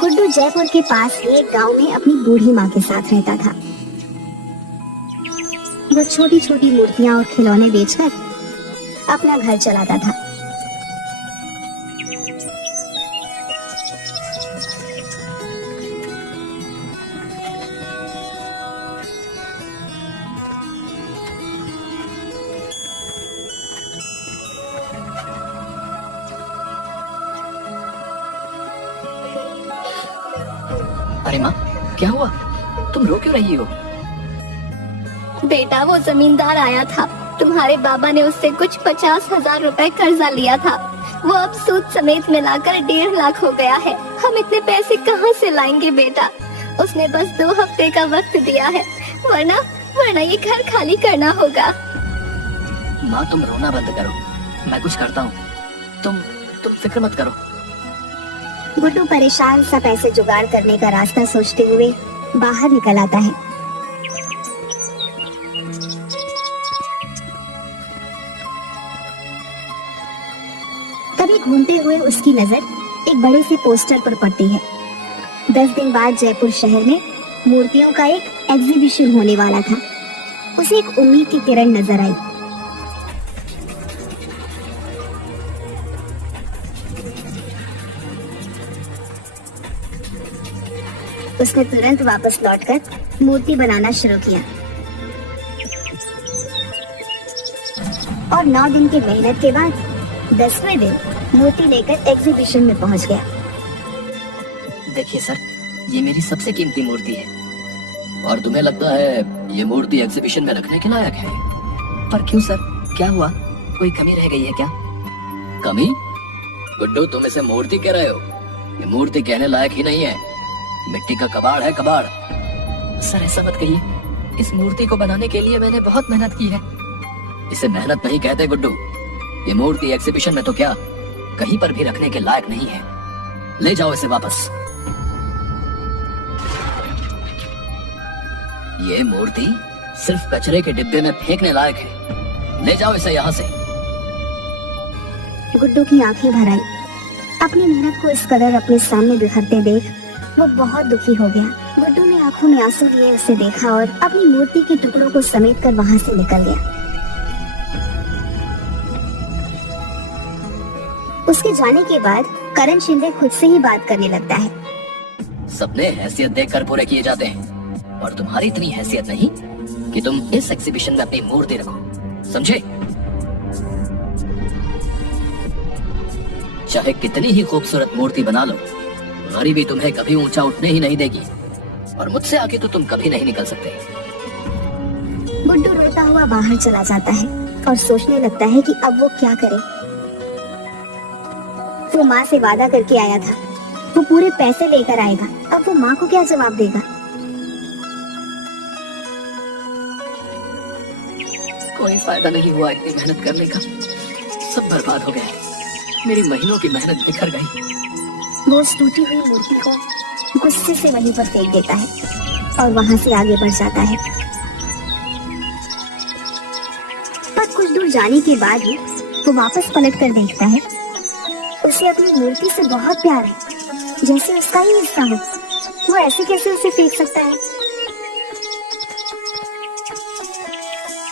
गुड्डू जयपुर के पास ही एक गांव में अपनी बूढ़ी माँ के साथ रहता था। वो छोटी छोटी मूर्तियां और खिलौने बेचकर अपना घर चलाता था। अरे माँ, क्या हुआ? तुम रो क्यों रही हो? बेटा, वो जमींदार आया था। तुम्हारे बाबा ने उससे कुछ 50,000 रुपए कर्जा लिया था। वो अब सूद समेत मिलाकर 1.5 लाख हो गया है। हम इतने पैसे कहाँ से लाएंगे बेटा? उसने बस 2 हफ्ते का वक्त दिया है, वरना ये घर खाली करना होगा। माँ, तुम रोना बंद करो, मैं कुछ करता हूँ। तुम फिक्र मत करो। गुड्डू परेशान सा पैसे जुगाड़ करने का रास्ता सोचते हुए बाहर निकल आता है। तभी घूमते हुए उसकी नजर एक बड़े से पोस्टर पर पड़ती है। 10 दिन बाद जयपुर शहर में मूर्तियों का एक एग्जीबिशन होने वाला था। उसे एक उम्मीद की किरण नजर आई। उसने तुरंत वापस लौटकर मूर्ति बनाना शुरू किया और 9 दिन की मेहनत के बाद 10वें दिन मूर्ति लेकर एग्जीबिशन में पहुंच गया। देखिए सर, ये मेरी सबसे कीमती मूर्ति है। और तुम्हें लगता है ये मूर्ति एग्जीबिशन में रखने के लायक है? पर क्यों सर, क्या हुआ? कोई कमी रह गई है क्या? कमी? गुड्डू, तुम इसे मूर्ति कह रहे हो? ये मूर्ति कहने लायक ही नहीं है, मिट्टी का कबाड़ है, कबाड़। सर, ऐसा मत कहिए। इस मूर्ति को बनाने के लिए मैंने बहुत मेहनत की है। इसे मेहनत नहीं कहते गुड्डू। ये मूर्ति एग्जीबिशन में तो क्या, कहीं पर भी रखने के लायक नहीं है। ले जाओ इसे वापस। ये मूर्ति सिर्फ कचरे के डिब्बे में फेंकने लायक है। ले जाओ इसे यहाँ से। गुड्डू की आंखें भर आई। अपनी मेहनत को इस कदर अपने सामने बिखरते देख वो बहुत दुखी हो गया। गुड्डू ने आंखों में आंसू लिए उसे देखा और अपनी मूर्ति के टुकड़ों को समेटकर वहां से निकल गया। उसके जाने के बाद करण शिंदे खुद से ही बात करने लगता है। सपने हैसियत देखकर पूरे किए जाते हैं, और तुम्हारी इतनी हैसियत नहीं कि तुम इस एग्जीबिशन में अपनी मूर्ति रखो, समझे? चाहे कितनी ही खूबसूरत मूर्ति बना लो, गरीबी तुम्हें कभी ऊंचा उठने ही नहीं देगी, और मुझसे आगे तो तुम कभी नहीं निकल सकते। गुड्डू रोता हुआ बाहर चला जाता है और सोचने लगता है कि अब वो क्या करे। वो माँ से वादा करके आया था, वो पूरे पैसे लेकर आएगा। अब वो माँ को क्या जवाब देगा? कोई फायदा नहीं हुआ इतनी मेहनत करने का, सब बर्बाद हो गया। मेरी महीनों की मेहनत बिखर गई। वो उस टूटी हुई मूर्ति को गुस्से से वहीं पर फेंक देता है और वहां से आगे बढ़ जाता है। पर कुछ दूर जाने के बाद ही वो वापस पलट कर देखता है। उसे अपनी मूर्ति से बहुत प्यार है, जैसे उसका ही हिस्सा हो। वो ऐसे कैसे उसे फेंक सकता है?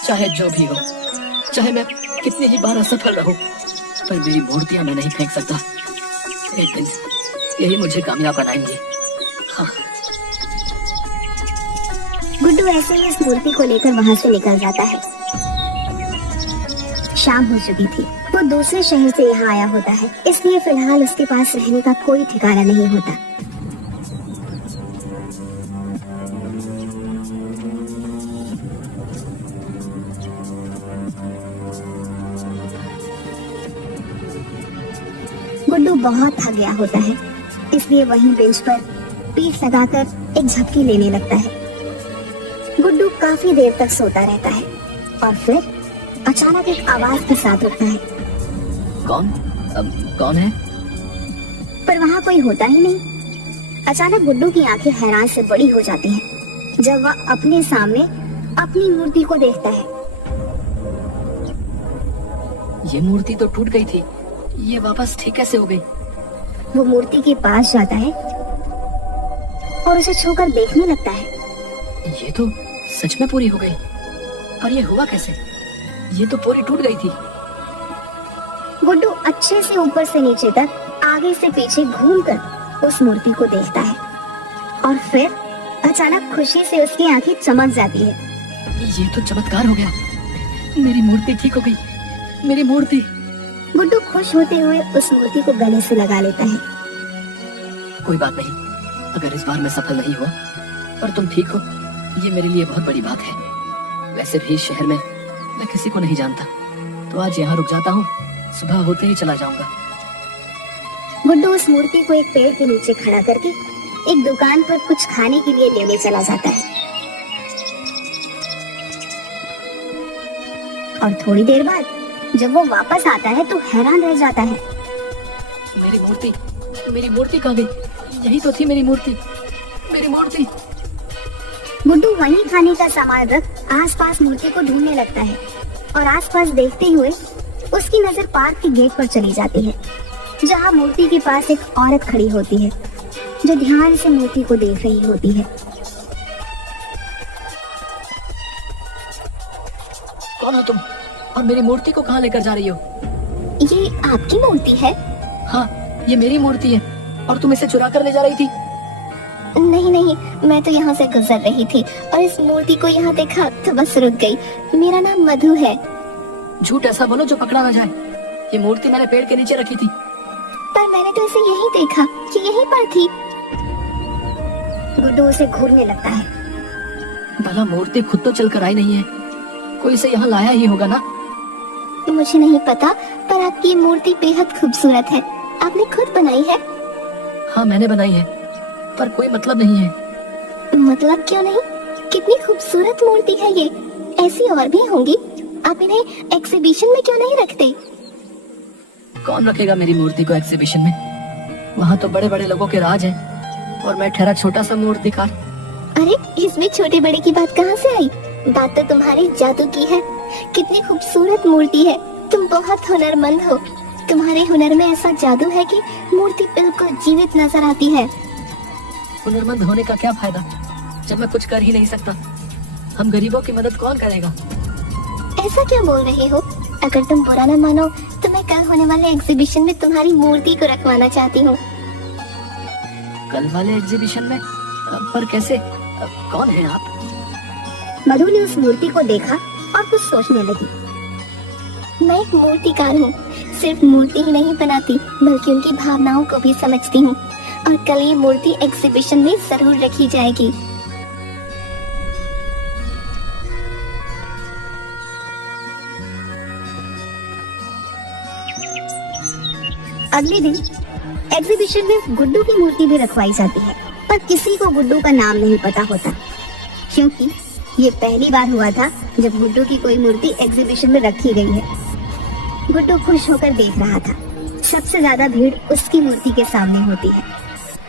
चाहे जो भी हो, चाहे मैं कितनी ही बार असफल रहूं, पर मेरी मूर्तियां मैं नहीं फेंक सकता। एक दिन यही मुझे कामयाब बनाएंगी। हाँ। गुड्डू ऐसे ही इस मूर्ति को लेकर वहां से निकल जाता है। शाम हो चुकी थी। वो दूसरे शहर से यहाँ आया होता है, इसलिए फिलहाल उसके पास रहने का कोई ठिकाना नहीं होता। गुड्डू बहुत थक गया होता है, इसलिए वहीं बेंच पर पीठ लगाकर एक झपकी लेने लगता है। गुड्डू काफी देर तक सोता रहता है और फिर अचानक एक आवाज के साथ उठता है। कौन है? पर वहाँ कोई होता ही नहीं। अचानक गुड्डू की आंखें हैरान से बड़ी हो जाती हैं जब वह अपने सामने अपनी मूर्ति को देखता है। ये मूर्ति तो टूट गई थी, ये वापस ठीक कैसे हो गई? वो मूर्ति के पास जाता है और उसे छूकर देखने लगता है। ये तो सच में पूरी हो गई, पर ये हुआ कैसे? ये तो पूरी टूट गई थी। गुड्डू अच्छे से ऊपर से नीचे तक आगे से पीछे घूमकर उस मूर्ति को देखता है और फिर अचानक खुशी से उसकी आंखें चमक जाती है। ये तो चमत्कार हो गया, मेरी मूर्ति ठीक हो गई, मेरी मूर्ति। गुड्डू खुश होते हुए उस मूर्ति को गले से लगा लेता है। कोई बात नहीं, अगर इस बार मैं सफल नहीं हुआ पर तुम ठीक हो, ये मेरे लिए बहुत बड़ी बात है। वैसे भी इस शहर में मैं किसी को नहीं जानता, तो आज यहाँ रुक जाता हूँ, सुबह होते ही चला जाऊंगा। गुड्डू उस मूर्ति को एक पेड़ के नीचे खड़ा करके एक दुकान पर कुछ खाने के लिए लेने चला जाता है और थोड़ी देर बाद जब वो वापस आता है तो हैरान रह जाता है। मेरी मूर्ति कहाँ गई? यही तो थी मेरी मूर्ति, मेरी मूर्ति। गुड्डू वहीं खाने का सामान रख आसपास मूर्ति को ढूंढने लगता है और आसपास देखते हुए उसकी नजर पार्क के गेट पर चली जाती है, जहां मूर्ति के पास एक औरत खड़ी होती है जो ध्यान से मूर्ति को देख रही होती है। कौन हो तुम और मेरी मूर्ति को कहाँ लेकर जा रही हो? ये आपकी मूर्ति है? हाँ, ये मेरी मूर्ति है और तुम इसे चुरा कर ले जा रही थी। नहीं नहीं, मैं तो यहाँ से गुजर रही थी और इस मूर्ति को यहाँ देखा तो बस रुक गई। मेरा नाम मधु है। झूठ ऐसा बोलो जो पकड़ा ना जाए। ये मूर्ति मैंने पेड़ के नीचे रखी थी। पर मैंने तो इसे यहीं देखा कि यहीं पर थी। गुड्डू उसे घूरने लगता है। भला मूर्ति खुद तो चल कर आई नहीं है, कोई इसे यहाँ लाया ही होगा ना। मुझे नहीं पता, पर आपकी मूर्ति बेहद खूबसूरत है। आपने खुद बनाई है? हाँ, मैंने बनाई है, पर कोई मतलब नहीं है। मतलब क्यों नहीं? कितनी खूबसूरत मूर्ति है ये। ऐसी और भी होंगी, आप इन्हें एग्जीबिशन में क्यों नहीं रखते? कौन रखेगा मेरी मूर्ति को एग्जीबिशन में? वहाँ तो बड़े बड़े लोगों के राज हैं और मैं ठहरा छोटा सा मूर्तिकार। अरे, इसमें छोटे बड़े की बात कहाँ से आई? बात तो तुम्हारे जादू की है। कितनी खूबसूरत मूर्ति है। तुम बहुत हुनरमंद हो। तुम्हारे हुनर में ऐसा जादू है कि मूर्ति बिल्कुल जीवित नजर आती है। हुनरमंद होने का क्या फायदा जब मैं कुछ कर ही नहीं सकता? हम गरीबों की मदद कौन करेगा? ऐसा क्या बोल रहे हो? अगर तुम बुरा न मानो तो मैं कल होने वाले एग्जीबिशन में तुम्हारी मूर्ति को रखवाना चाहती हूँ। कल वाले एग्जीबिशन में? पर कैसे? कौन है आप? मधु ने उस मूर्ति को देखा और कुछ सोचने लगी। मैं एक मूर्तिकार हूँ। सिर्फ मूर्ति ही नहीं बनाती, बल्कि उनकी भावनाओं को भी समझती हूँ। और कल ये मूर्ति एग्जीबिशन में जरूर रखी जाएगी। अगले दिन एग्जीबिशन में गुड्डू की मूर्ति भी रखवाई जाती है, पर किसी को गुड्डू का नाम नहीं पता होता, क्योंकि ये पहली बार हुआ था जब गुड्डू की कोई मूर्ति एग्जीबिशन में रखी गई है। गुड्डू खुश होकर देख रहा था। सबसे ज्यादा भीड़ उसकी मूर्ति के सामने होती है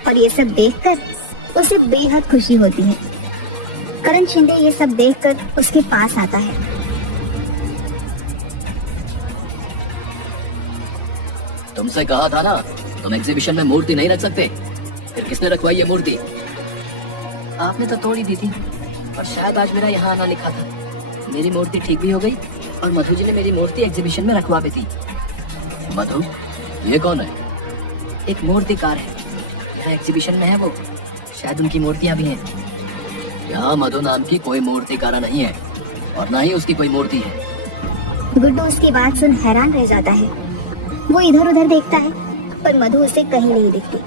और ये सब देखकर उसे बेहद खुशी होती है। करण शिंदे ये सब देखकर उसके पास आता है। तुमसे कहा था ना, तुम एग्जीबिशन में मूर्ति नहीं रख सकते। फिर किसने रखवाई ये मूर्ति? आपने तो तोड़ ही दी थी, पर शायद आज मेरा यहाँ आना लिखा था। मेरी मूर्ति ठीक भी हो गई और मधु जी ने मेरी मूर्ति एग्जीबिशन में रखवा भी थी। मधु? ये कौन है? एक मूर्तिकार है, यहाँ एग्जीबिशन में है वो। शायद उनकी मूर्तियाँ भी हैं। यहाँ मधु नाम की कोई मूर्तिकारा नहीं है और ना ही उसकी कोई मूर्ति है। गुड्डू उसकी बात सुन हैरान रह जाता है। वो इधर उधर देखता है, पर मधु उसे कहीं नहीं दिखती।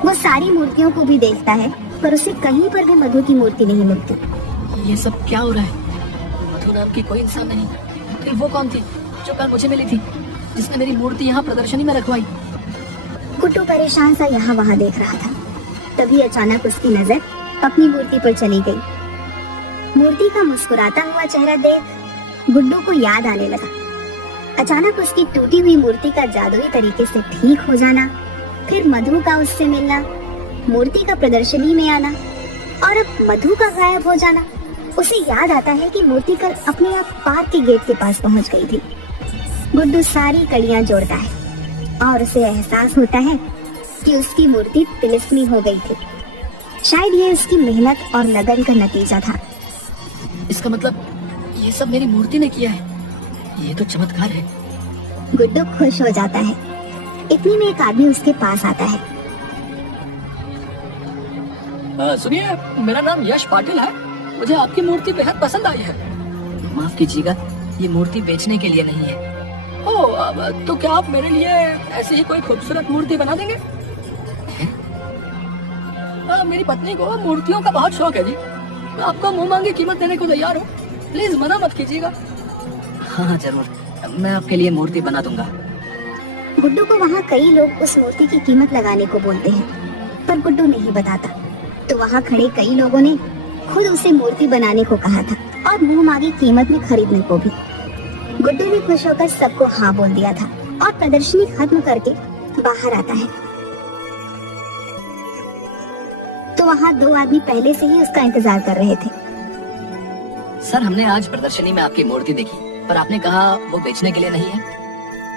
वो सारी मूर्तियों को भी देखता है, पर उसे कहीं पर भी मधु की मूर्ति नहीं मिलती। ये सब क्या हो रहा है? मधु नाम की कोई इंसान नहीं। फिर वो कौन थी जो कल मुझे मिली थी, जिसने मेरी मूर्ति यहाँ प्रदर्शनी में रखवाई? गुड्डू परेशान सा यहाँ वहाँ देख रहा था। तभी अचानक उसकी नजर अपनी मूर्ति पर चली गई। मूर्ति का मुस्कुराता हुआ चेहरा देख गुड्डू को याद आने लगा। अचानक उसकी टूटी हुई मूर्ति का जादुई तरीके से ठीक हो जाना, फिर मधु का उससे मिलना, मूर्ति का प्रदर्शनी में आना और अब मधु का गायब हो जाना। उसे याद आता है कि मूर्ति कल अपने आप पार्क के गेट के पास पहुंच गई थी। गुड्डू सारी कड़ियां जोड़ता है और उसे एहसास होता है कि उसकी मूर्ति तिलिस्मी हो गई थी। शायद ये उसकी मेहनत और लगन का नतीजा था। इसका मतलब ये सब मेरी मूर्ति ने किया है। ये तो चमत्कार है। गुड्डू खुश हो जाता है। इतनी में एक आदमी उसके पास आता है। सुनिए, मेरा नाम यश पाटिल है। मुझे आपकी मूर्ति बेहद पसंद आई है। माफ कीजिएगा, ये मूर्ति बेचने के लिए नहीं है। ओह, तो क्या आप मेरे लिए ऐसी ही कोई खूबसूरत मूर्ति बना देंगे? मेरी पत्नी को मूर्तियों का बहुत शौक है जी। मैं आपको मुंह मांगी कीमत देने को तैयार हूँ। प्लीज मना मत कीजिएगा। हाँ जरूर, मैं आपके लिए मूर्ति बना दूंगा। गुड्डू को वहाँ कई लोग उस मूर्ति की कीमत लगाने को बोलते हैं, पर गुड्डू नहीं बताता। तो वहाँ खड़े कई लोगों ने खुद उसे मूर्ति बनाने को कहा था और मुंह मांगी कीमत में खरीदने को भी। गुड्डू ने खुश होकर सबको हाँ बोल दिया था और प्रदर्शनी खत्म करके बाहर आता है। तो वहाँ दो आदमी पहले से ही उसका इंतजार कर रहे थे। सर, हमने आज प्रदर्शनी में आपकी मूर्ति देखी, पर आपने कहा वो बेचने के लिए नहीं है।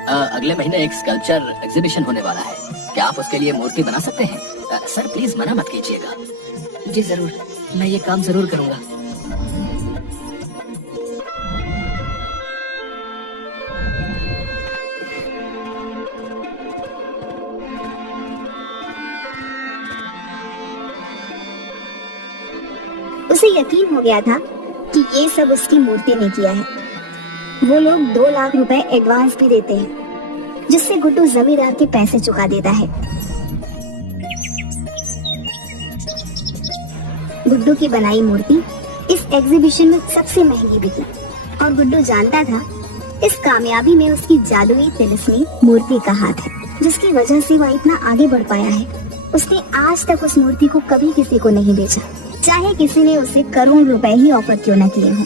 अगले महीने एक स्कल्पचर एग्जीबिशन होने वाला है। क्या आप उसके लिए मूर्ति बना सकते हैं? सर प्लीज मना मत कीजिएगा। जी जरूर, मैं ये काम जरूर करूंगा। उसे यकीन हो गया था कि ये सब उसकी मूर्ति ने किया है। वो लोग 2 लाख रुपए एडवांस भी देते हैं, जिससे गुड्डू जमींदार के पैसे चुका देता है। गुड्डू की बनाई मूर्ति इस एग्जीबिशन में सबसे महंगी बिकी और गुड्डू जानता था इस कामयाबी में उसकी जादुई तिलिस्मी मूर्ति का हाथ है, जिसकी वजह से वह इतना आगे बढ़ पाया है। उसने आज तक उस मूर्ति को कभी किसी को नहीं बेचा, चाहे किसी ने उसे करोड़ रुपए ही ऑफर क्यों न किए हों।